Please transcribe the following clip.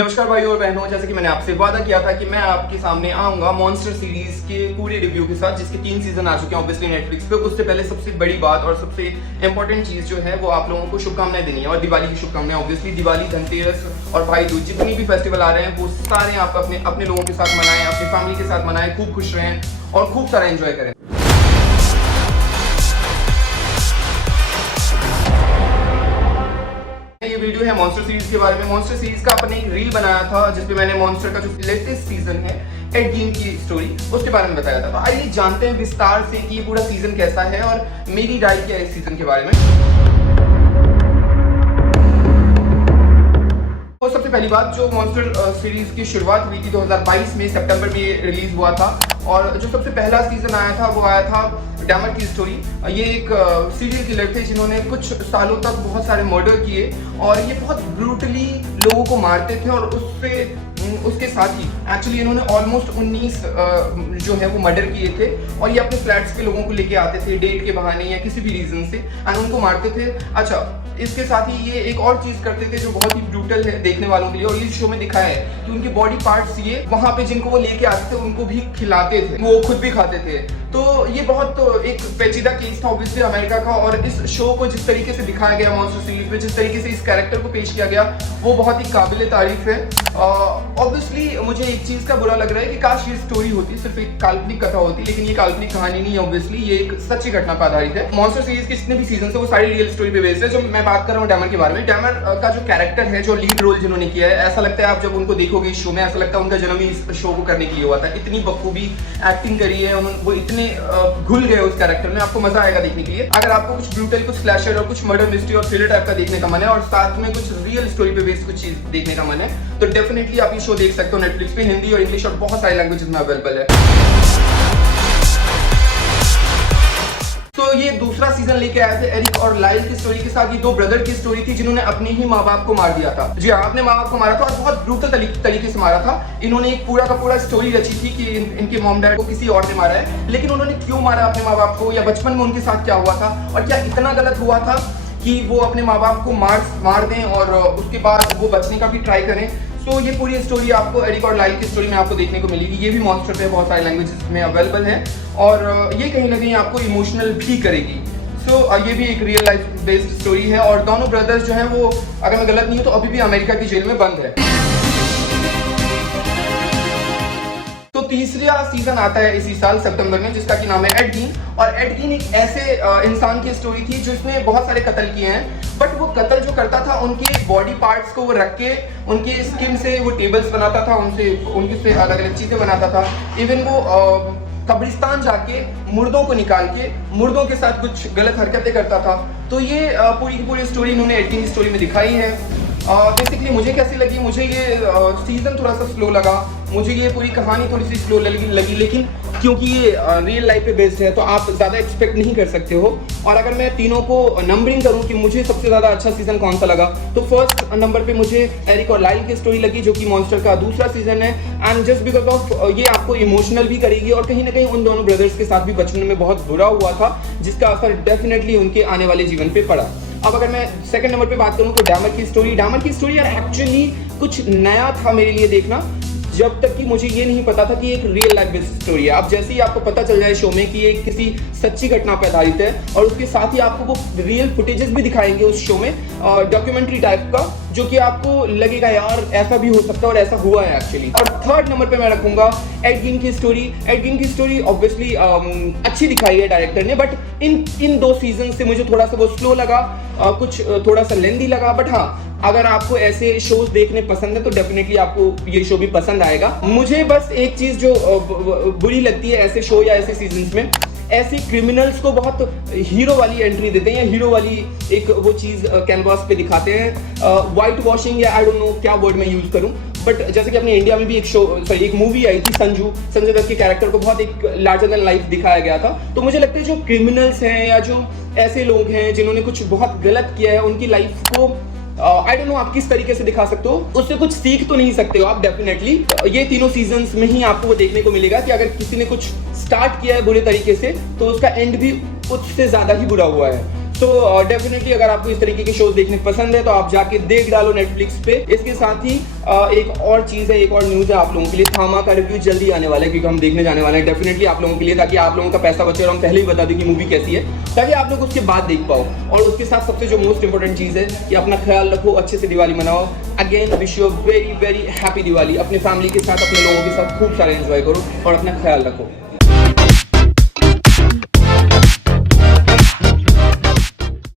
नमस्कार भाइयों और बहनों, जैसे कि मैंने आपसे वादा किया था कि मैं आपके सामने आऊंगा मॉन्स्टर सीरीज के पूरे रिव्यू के साथ, जिसके 3 सीजन आ चुके हैं ऑब्वियसली नेटफ्लिक्स पे। उससे पहले सबसे बड़ी बात और सबसे इंपॉर्टेंट चीज जो है वो आप लोगों को शुभकामनाएं देनी है, और दिवाली की शुभकामनाएं। ऑब्वियसली दिवाली, धनतेरस और भाई दूज, जितनी भी फेस्टिवल आ रहे हैं वो सारे आप अपने लोगों के साथ मनाएं, अपनी फैमिली के साथ मनाएं, खूब खुश रहें और खूब सारा एंजॉय करें। ये वीडियो है मॉन्स्टर सीरीज के बारे में। मॉन्स्टर सीरीज का अपने एक रील बनाया था जिसपे मैंने मॉन्स्टर का जो लेटेस्ट सीजन है एड गेम की स्टोरी उसके बारे में बताया था। तो आइए जानते हैं विस्तार से कि ये पूरा सीजन कैसा है और मेरी राय क्या है इस सीजन के बारे में। तो सबसे पहली बात, जो मॉन्स्टर सीरीज की शुरुआत हुई थी 2022 में सितंबर में ये रिलीज हुआ था, और जो सबसे पहला सीजन आया था वो आया था डैमर की स्टोरी। ये एक सीरियल किलर थे जिन्होंने कुछ सालों तक बहुत सारे मर्डर किए और ये बहुत ब्रूटली लोगों को मारते थे, और उसके साथ ही एक्चुअली इन्होंने ऑलमोस्ट 19 जो है वो मर्डर किए थे, और ये अपने फ्लैट्स पे लोगों को लेके आते थे डेट के बहाने या किसी भी रीजन से, एंड उनको मारते थे। अच्छा, इसके साथ ही ये एक और चीज करते थे जो बहुत ही ब्रूटल है देखने वालों के लिए, और ये शो में दिखाया है कि उनके बॉडी पार्ट्स ये वहां पे जिनको वो लेके आते थे उनको भी खिलाते थे, वो खुद भी खाते थे। तो ये बहुत एक पेचीदा केस था ऑब्वियसली अमेरिका का, और इस शो को जिस तरीके से दिखाया गया मॉन्स्टर सीरीज में, जिस तरीके से इस कैरेक्टर को पेश किया गया, वो बहुत ही काबिल तारीफ है। ऑब्वियसली मुझे एक चीज का बुरा लग रहा है कि काश ये स्टोरी होती, सिर्फ एक काल्पनिक कथा होती, लेकिन ये काल्पनिक कहानी नहीं है। ऑब्वियसली ये एक सच्ची घटना पर आधारित है। मॉन्स्टर सीरीज के जितने भी सीजन है वो सारी रियल स्टोरी पे बेस्ड है। जो मैं बात कर रहा हूँ डैमर के बारे में, डैमर का जो कैरेक्टर है, जो लीड रोल जिन्होंने किया है, ऐसा लगता है आप जब उनको देखोगे इस शो में, ऐसा लगता है उनका जन्म ही इस शो को करने के लिए हुआ था। इतनी बखूबी एक्टिंग करी है, वो इतने घुल गए उस कैरेक्टर में, आपको मजा आएगा देखने के लिए। अगर आपको कुछ ब्रूटल, कुछ स्लैशर और कुछ मर्डर मिस्ट्री और थ्रिलर टाइप का देखने का मन है, और साथ में कुछ रियल स्टोरी पे बेस्ड कुछ चीज देखने का मन है, तो डेफिनेटली आप ये शो देख सकते हो नेटफ्लिक्स पे। हिंदी और इंग्लिश और बहुत सारी लैंग्वेजेस में अवेलेबल है। तो ये दूसरा सीजन लेके आए थे एरिक और लाइल की स्टोरी के साथ। ये दो ब्रदर की स्टोरी थी जिन्होंने अपने ही माँ बाप को मार दिया था। जी हाँ, अपने माँ बाप को मारा था, और बहुत ब्रूटल तरीके से मारा था। इन्होंने एक पूरा का पूरा स्टोरी रची थी कि इनके मॉम डैड को किसी और ने मारा है, लेकिन उन्होंने क्यों मारा अपने माँ बाप को, या बचपन में उनके साथ क्या हुआ था, और क्या इतना गलत हुआ था कि वो अपने माँ बाप को मार दें और उसके बाद वो बचने का भी ट्राई करें। सो ये पूरी स्टोरी आपको एरिक और लाइल की स्टोरी में आपको देखने को मिलेगी। ये भी मॉन्स्टर पे बहुत सारी लैंग्वेजेस में अवेलेबल है, और ये कहीं ना कहीं आपको इमोशनल भी करेगी। सो ये भी एक रियल लाइफ बेस्ड स्टोरी है, और दोनों ब्रदर्स जो हैं वो, अगर मैं गलत नहीं हूँ तो अभी भी अमेरिका की जेल में बंद है। तो तीसरा सीजन आता है इसी साल सितंबर में, जिसका की नाम है एड गेन। और एड गेन एक ऐसे इंसान की स्टोरी थी जिसने बहुत सारे कत्ल किए हैं, बट वो कत्ल जो करता था उनके बॉडी पार्ट्स को वो रख के उनके स्किन से वो टेबल्स बनाता था, उनके से अलग अलग चीजें बनाता था। इवन वो कब्रिस्तान जाके मुर्दों को निकाल के मुर्दों के साथ कुछ गलत हरकतें करता था। तो ये पूरी की पूरी स्टोरी इन्होंने एड गेन स्टोरी में दिखाई है। बेसिकली मुझे कैसी लगी, मुझे ये सीजन थोड़ा सा स्लो लगा, मुझे ये पूरी कहानी थोड़ी सी स्लो लगी, लेकिन क्योंकि ये रियल लाइफ पे बेस्ड है तो आप ज़्यादा एक्सपेक्ट नहीं कर सकते हो। और अगर मैं तीनों को नंबरिंग करूं कि मुझे सबसे ज़्यादा अच्छा सीजन कौन सा लगा, तो फर्स्ट नंबर पे मुझे एरिक और लाइल की स्टोरी लगी, जो कि मॉन्स्टर का दूसरा सीजन है। एंड जस्ट बिकॉज ऑफ ये आपको इमोशनल भी करेगी, और कहीं ना कहीं उन दोनों ब्रदर्स के साथ भी बचपन में बहुत बुरा हुआ था, जिसका असर डेफिनेटली उनके आने वाले जीवन पे पड़ा। अब अगर मैं सेकंड नंबर पे बात करूं तो डैमर की स्टोरी यार एक्चुअली कुछ नया था मेरे लिए देखना, जब तक कि मुझे ये नहीं पता था कि एक रियल लाइफ बेस्ड स्टोरी है। अब जैसे ही आपको पता चल जाए शो में कि ये किसी सच्ची घटना पर आधारित है, और उसके साथ ही आपको वो रियल फुटेजेस भी दिखाएंगे उस शो में, डॉक्यूमेंट्री टाइप का, जो कि आपको लगेगा यार ऐसा भी हो सकता है और ऐसा हुआ है एक्चुअली। और थर्ड नंबर पे मैं रखूंगा एड गेन की स्टोरी। ऑब्वियसली अच्छी दिखाई है डायरेक्टर ने, बट इन 2 सीजन से मुझे थोड़ा सा वो स्लो लगा, कुछ थोड़ा सा लेंदी लगा। बट हाँ, अगर आपको ऐसे शोज देखने पसंद है तो डेफिनेटली आपको ये शो भी पसंद आएगा। मुझे बस एक चीज जो बुरी लगती है ऐसे शो या ऐसे सीजन्स में, ऐसे क्रिमिनल्स को बहुत हीरो वाली एंट्री देते हैं, या हीरो वाली एक वो चीज कैनवास पे दिखाते हैं, वाइट वॉशिंग, या आई डोंट नो क्या वर्ड मैं यूज करूं। बट जैसे कि अपने इंडिया में भी एक मूवी आई थी संजय दत्त के कैरेक्टर को बहुत एक लार्जर देन लाइफ दिखाया गया था। तो मुझे लगता है जो क्रिमिनल्स हैं या जो ऐसे लोग हैं जिन्होंने कुछ बहुत गलत किया है, उनकी लाइफ को आई डोंट नो आप किस तरीके से दिखा सकते हो, उससे कुछ सीख तो नहीं सकते हो आप डेफिनेटली। ये तीनों सीजन्स में ही आपको वो देखने को मिलेगा कि अगर किसी ने कुछ स्टार्ट किया है बुरे तरीके से, तो उसका एंड भी उससे ज्यादा ही बुरा हुआ है। तो डेफिनेटली अगर आपको इस तरीके के शोज देखने पसंद है तो आप जाके देख डालो नेटफ्लिक्स पे। इसके साथ ही एक और चीज़ है, एक और न्यूज़ है आप लोगों के लिए। थामा का रिव्यू जल्दी आने वाला है क्योंकि हम देखने जाने वाले हैं डेफिनेटली आप लोगों के लिए, ताकि आप लोगों का पैसा बचे और हम पहले ही बता दें कि मूवी कैसी है, ताकि आप लोग उसके बाद देख पाओ। और उसके साथ सबसे जो मोस्ट इंपॉर्टेंट चीज़ है कि अपना ख्याल रखो, अच्छे से दिवाली मनाओ। Again wish you very very happy Diwali. अपने फैमिली के साथ, अपने लोगों के साथ खूब सारे एंजॉय करो और अपना ख्याल रखो।